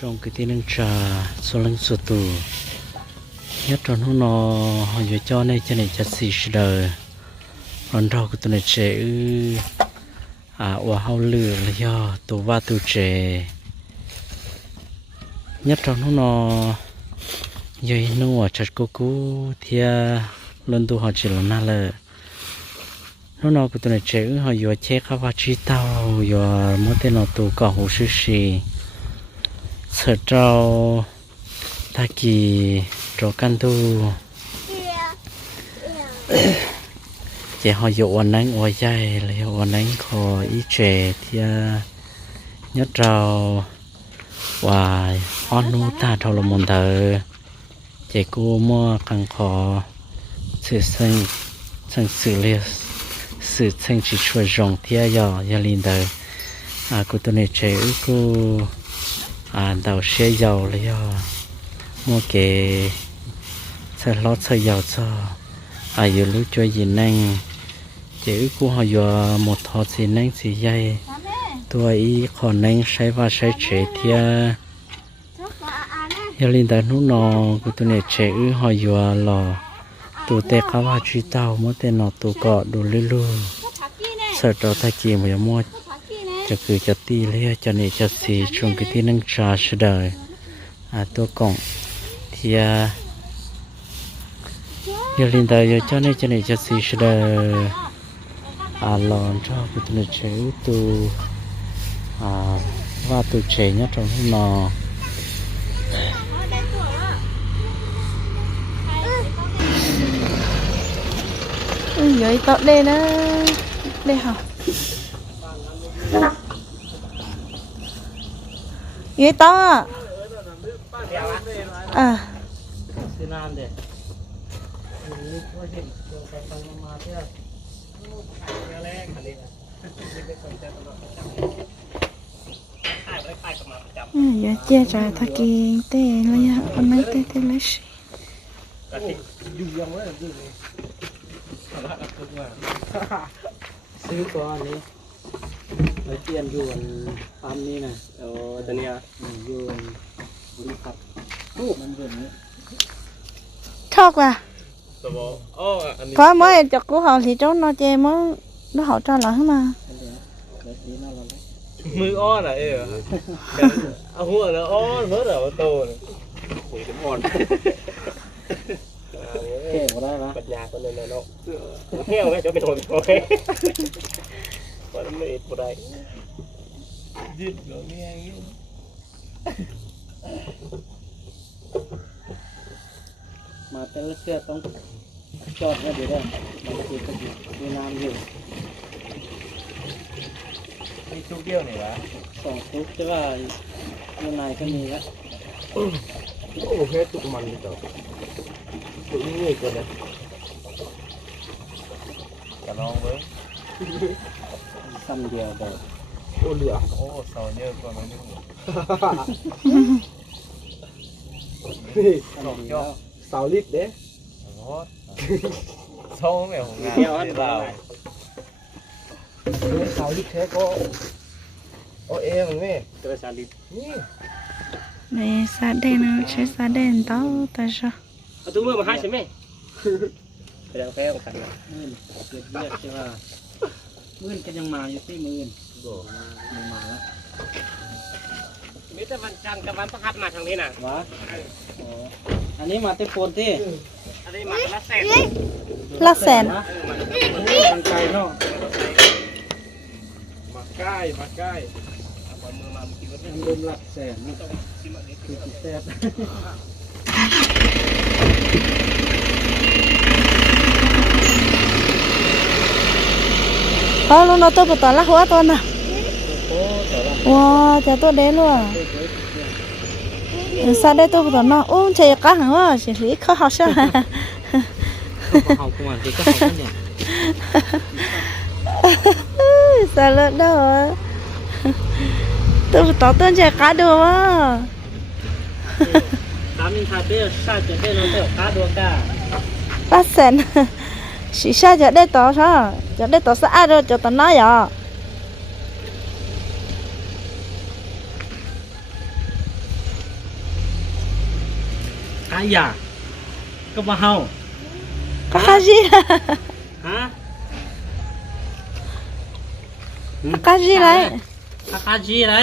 trong cái tin nâng trà số lăng số tù nhất trong nó nó họ vừa cho này cho này cho xì xì đời còn đâu cái tụi này trẻ ư. À và hao lửa là do tù va tù trẻ. Nhất trong nó nó vậy nó ở chặt cô cú thì lần tụ họ chỉ là na lờ. Nó nó cái tụi này trẻ ư, họ vừa che khá va chi tao vừa mỗi tên nó tù cả hồ sư xì. Sợ trâu ta kỳ trâu căn tu chỉ họ dụ anh nắng ở dài là họ nắng khó ý trẻ thì nhất trâu và họ nu ta trâu là môn thờ chỉ cô mua càng khó sự sinh sinh sự liệt sự sinh chỉ chuột rong thì giờ giờ linh đời à cô tôi này trẻ cô à đầu xe dầu là do mua cái xe lót xe dầu cho à giờ lúc cho gì năng chỉ của họ giờ một thọ gì năng gì dây tôi ý còn năng sai và sai chế thì giờ linh đại lúc nọ của tôi này chế ư họ giờ lò tụ tê cá và truy tàu mỗi tên nọ tụ cọ đồ lư lư sợ cho ta chỉ một mua cho cứ cho ti lấy cho này cho xì trong cái tin nâng trà sự đời. À tôi cộng thì à giờ linh đời giờ cho này cho này cho xì sự đời. À lòn cho cái tin này chế tu à và tu chế nhất trong hôm nọ. Ừ vậy tốt đây nó đây ยุ้ต้ออะคือาเด็กยาเจ้าจ้าทักกิเต้เลยอะวันนี้เต้เต้เลยสิอยู่ยังไงดื้อเลยซื้อก่อนี้ ปเปลี่ยนอยู่อันปั๊มนี้นะโอ้ตัวเนี้ยอืมอยู่อันบริษัทลูกมันเป็นอย่างนี้ chọc à สมองอ๋ออันนี้ có mới cho cô họ thì cháu nó chê mới nó hỗ trợ lại mà แบบนี้น่ารักเลยมืออ้อนอะเออเอาหัวแล้วอ้อนเมื่อไหร่ว่าโตเลยโอ้ยอ่อนเก่งก็ได้ละปัญญาคนนึงเนาะเที่ยวไหมจะเป็นคนโอเควันไม่เอ็ดบ่ได้ยืดเหรอเนี่ยยืด มาแต่ละเสื้อต้องจอดเนี่ยเดี๋ยวได้มันคือก็อยู่มีน้ำอยู่มีชุกเดียวนี่วะสองฟุตแต่ว่าข้างในก็มีแล้วโอ้แค่ตุกมันนี่ต่อตุกนี่เงยกว่านะจะลองเว้ยซ้ำเดียวแบบโอ้เหลือโอ้เสาเยอะกว่ามันนี่ซ้ำเดียวเสาลิดเด้ช่องแบบของงานที่เราเส Hốt. Sâu mẹ hùng nào. Kéo hết vào. Thế sao lít thế cô? Ô ê mình mẹ. Tôi sao lít. Nhi. Này sa đen nó chơi sa đen tao ta sao? Ở tôi mơ mà hai sẽ mẹ. Cái đâu cái ông cần. Mươn. Tuyệt biệt chứ mà. Mươn cái nhằng mà như thế mươn. Bỏ mà. Mà lắm. มิตรวันจันทร์กับวันพฤหัสมาทางนี้นะวะอันนี้มาเต็มโฟนที่ ลักแสนละแสนมันไกลเนาะมาใกล้มากล้ความมือมามื่อกี้ว่าเนี่ยรวมหลักแสนนคือกี่แสนเอาลูกน้องตัวปตอนละหัวตัวน่ะว้าจะตัวเด่นว่ะ xa đây tôi bắt đầu nó ôm chạy cá hẳn quá chỉ lý khó học sao เขาเขากุมารที่ก็เขาเนี่ย xa lợn đâu à tôi bắt đầu tôi chạy cá đồ á ตามนินทาเ อยากก็มาเฮาก็เขาสิฮะกาสิไรคาาชีไร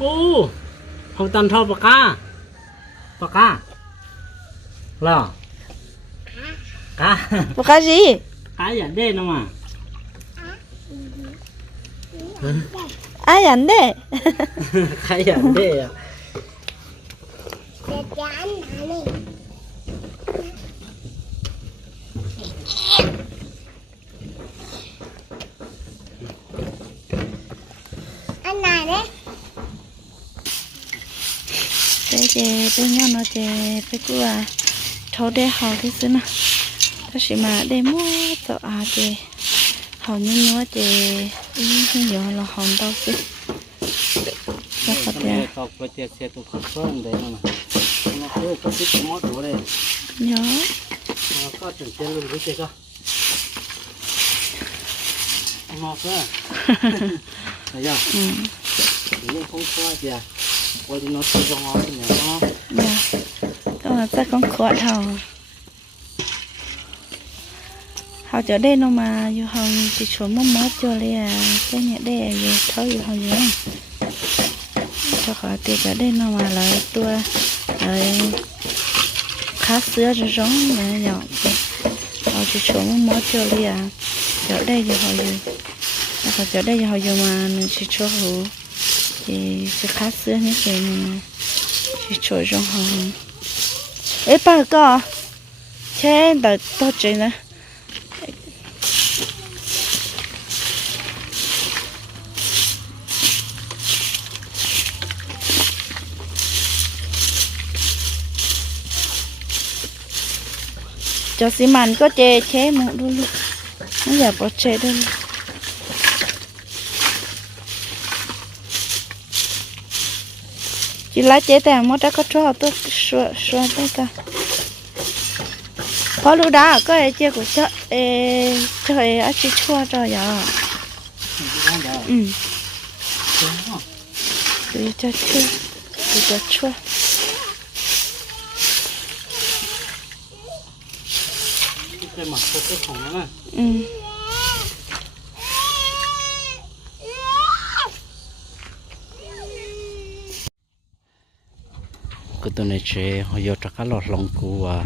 โอ้เขาตันทอปากกาปากกาหรอกาปากกาสิ กาอย่าเด่นออกมา ăn đấy cá giả đen à anh này đấy thế thì tôi nhớ nó thì phải cứ à thấu để họ cái gì nè ta chỉ mà để mua tao à thì họ như nhớ thì như nhớ là họ đâu chứ rất là đẹp có cái tiệc xe tụi con đấy mà nó cứ có chút món đồ đây nhớ có chuẩn trên luôn cái tiệc cơ ngọt quá thấy chưa ừ không qua gì à qua thì nó sẽ cho ngon thì nó dạ ta con khó thầu họ chỗ đây nó mà, dù hồng chỉ xuống mắm mớ cho li à cái nhà đây à dù thấu dù họ dù cho họ tiền chỗ đây nó mà là tua lại khá sữa rồi giống này nhỏ họ chỉ xuống mắm mớ cho li à chỗ đây dù hồng dù họ chỗ đây dù hồng dù mà mình chỉ cho hủ thì sẽ khá sữa như thế này chỉ cho giống hồng ấy bà có thế đã to chuyện nữa. Cho xí mặn có chê chế một luôn luôn. Nó giờ bỏ chê đâu luôn. Chỉ lá chế tè mất đã có cho tôi xua xua đây cả có lúc đó có ai chơi của chợ, ê cho ai ăn chỉ chua cho giờ ừ. Để cho chua để cho chua. Cái mặt có cái phòng đó mà ừ. Cái tụi này chế họ vô cho cá lọt lòng cù à.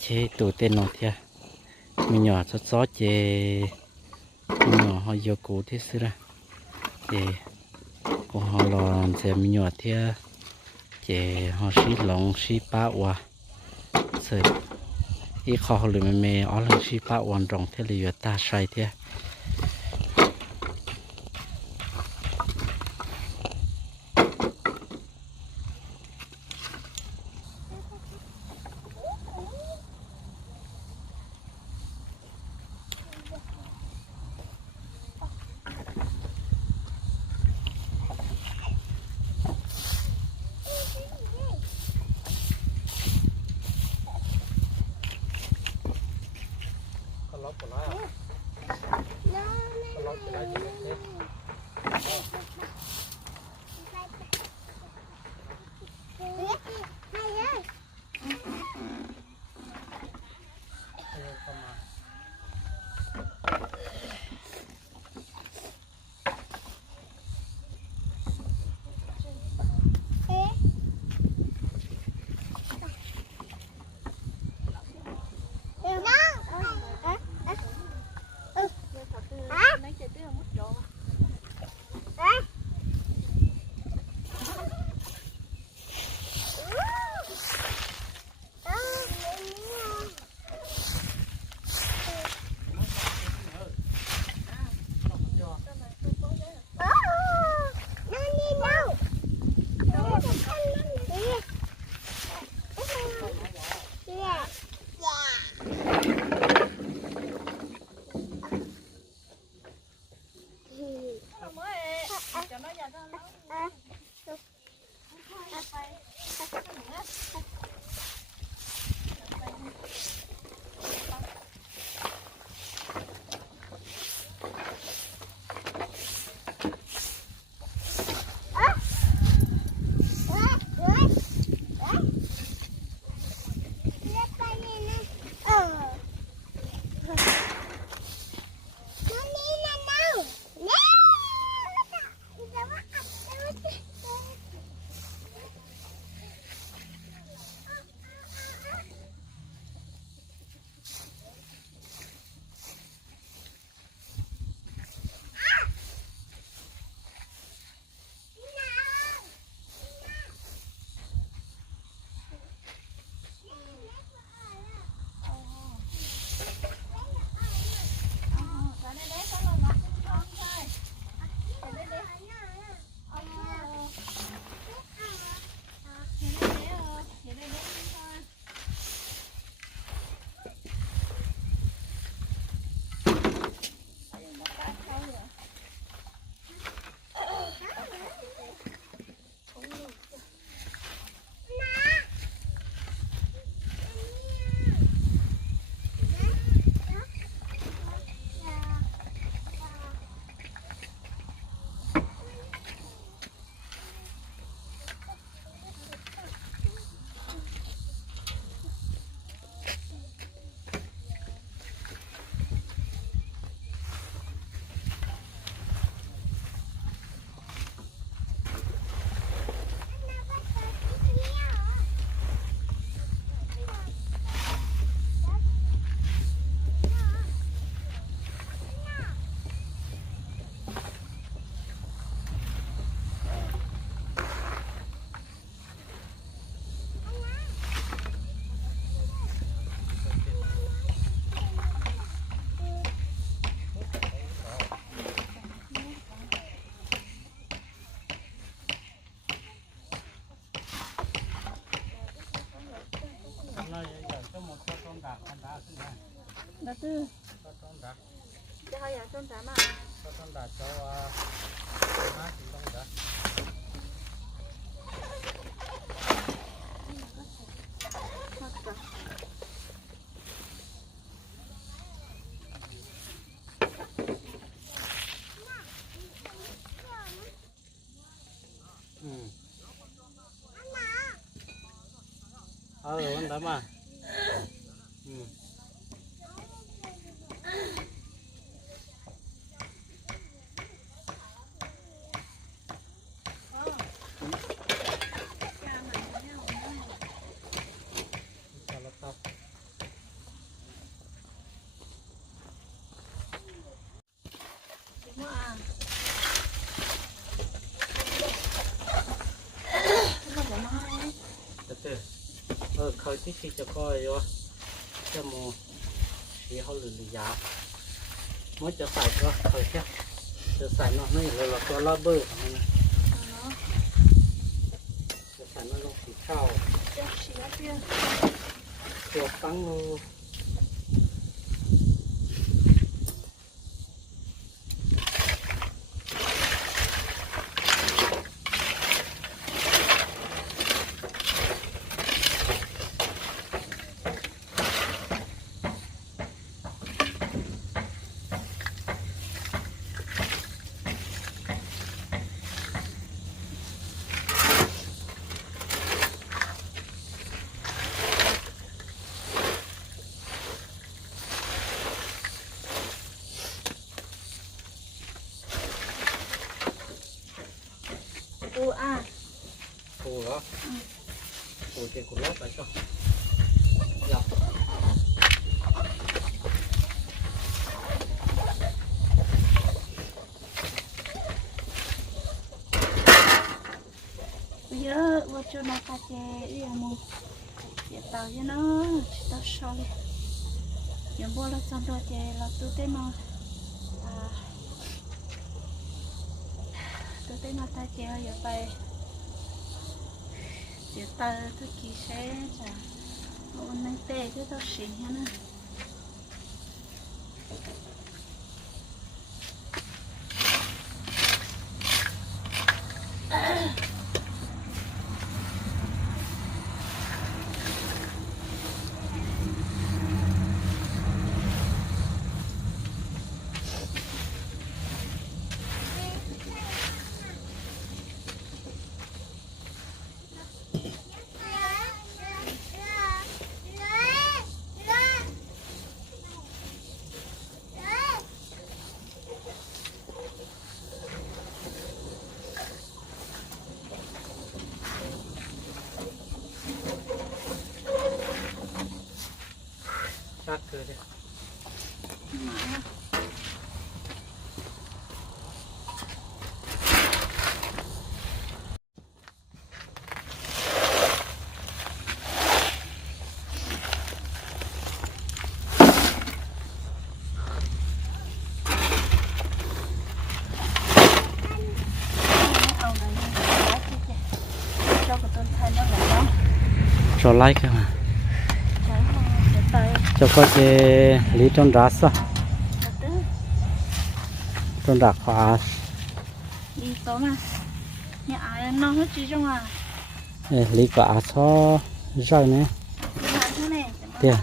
Chế tụi tên nó thia mình nhỏ cho gió chế. Mình nhỏ họ vô cù thế xưa ra chế. Của họ lòn chế mình nhỏ thia chế họ xí lòng xí bá wa sợi อีคอหรือมัเมออลังชีปะวันรองเทลิยตาชัยเทีย Ừ. cho họ giả tôn tám à cho con đã cho má thì con đã hoặc ừ ờ con đã ừ ที่จะก้อยว่าจะโมชี้เขาหรือยายะมันจะใส่ก็เคยแค่จะใส่นอกนี่เลยเราตัวลาเบอร์ของมันนะจะใส่มาลงสีเข้าวตัวฟังเลย phù thì cũng lót lại cho dạ bây giờ vô cho nó cá chè đi à mù giờ tàu cho nó chỉ tao sau đi giờ bố là xong rồi chè là tôi tên nó tôi tên nó ta chè giờ phải chế tơ thức kỳ xế chả hôm nay tê chứ tao xỉ nha nè cho like mà cho coi cái lý trong rá sao? Cho tứ trong rá khóa đi số mà. Nhà ai nó hết chứ trong à? Lý quả cho rồi nè? Tiền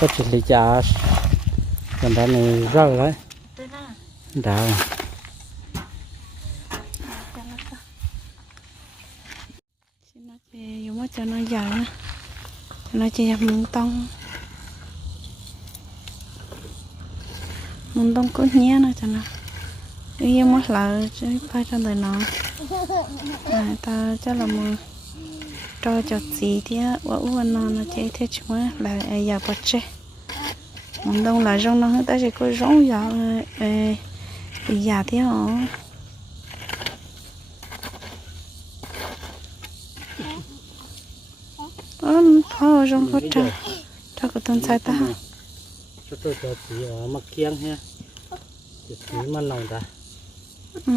có chỉ lý trả còn đó này rồi đấy. Ra đã nó sao xin nó chè dùng mất cho nó giờ nè cho nó chè mùng tông. Mùng tông có nhé nó cho nó. Ý mất lợi chứ phải cho đời nó. À ta chắc là mùng cho cho gì thì á u nó nó chế thế chúng á là ai giờ bắt chế mùng tông là rong nó hết ta chỉ có rong giờ giờ thì hả? Ơ thôi rong có trà cho cái tuần sai ta. Cho tôi cho chị ở mặt kiêng ha chị mà lòng ta ừ.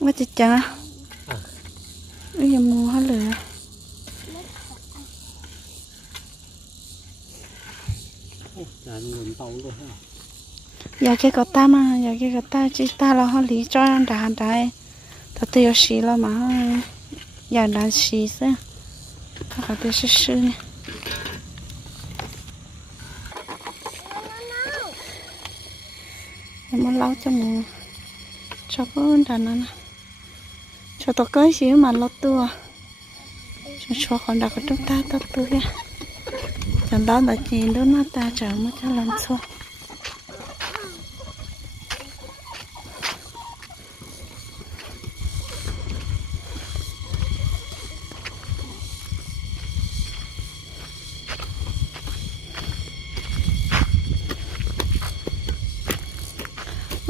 Mà chị chẳng à. Bây giờ mua hết lửa. Giờ cái có ta mà giờ cái có ta chỉ ta là họ lý cho ăn đã đã thật tiêu xí là mà giờ đã xí thế có tiêu xí xí nè em muốn lau cho mù cho đàn nó nè cho tôi cưới xíu mà lo tua cho cho con đặt cái chúng ta tao tua chẳng đó là chuyện đó nó ta chẳng mới cho làm sao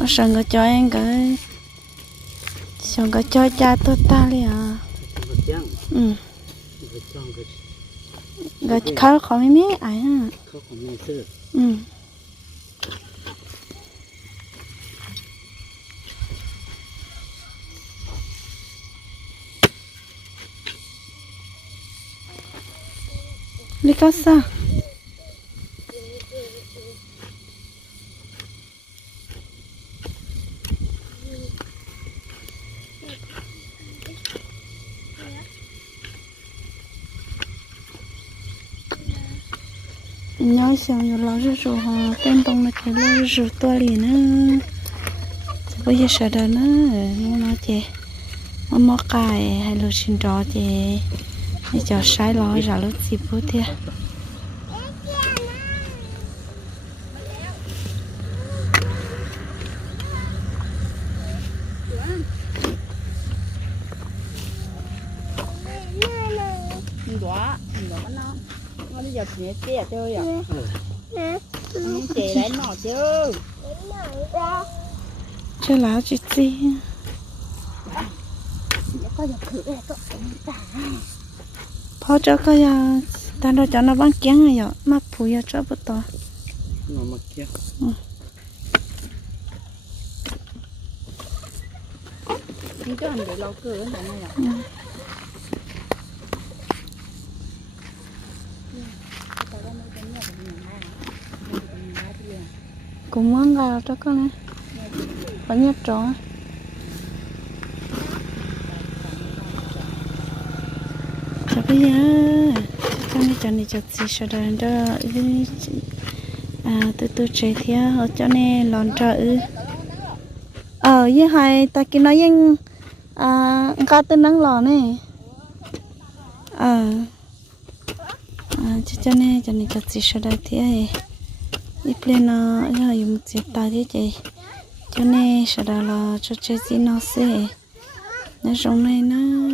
có sân có cho em cái sân có cho cha tôi ta đi à ừ rồi khâu khó mấy mấy ấy à ừ Lekas sah. Sao xong rồi lo rồi rồi họ tên tông nó cái lo rồi to liền nữa bây giờ sợ đó nữa nó nói chị nó mò cài hay lo xin trò chè để cho sai lo rồi lúc gì bố thế Hãy subscribe cho kênh Ghiền Mì Gõ Để không bỏ lỡ những video hấp dẫn nó chứ. Chưa lá chị gì có giờ thử này có phó cho cái ya ta đâu cho nó bán kiến rồi ạ. Mà phụ ya cho bữa to nó mặc kia đi cho anh để lâu cửa này này cũng muốn gà cho con này có nhất chó cho bây giờ cho nên cho nên cho gì cho đời đó à từ từ chơi thì à, ở cho nên lon trò ư. Ờ với hai, ta kia nói với à cá tên nắng lò này. Ờ. À cho cho nên cho nên cho chị sợ đời thì ấy ít lên nó giờ dùng chế ta chứ chị. Cho nên sợ đó là cho chơi gì nó sẽ. Nó giống này nó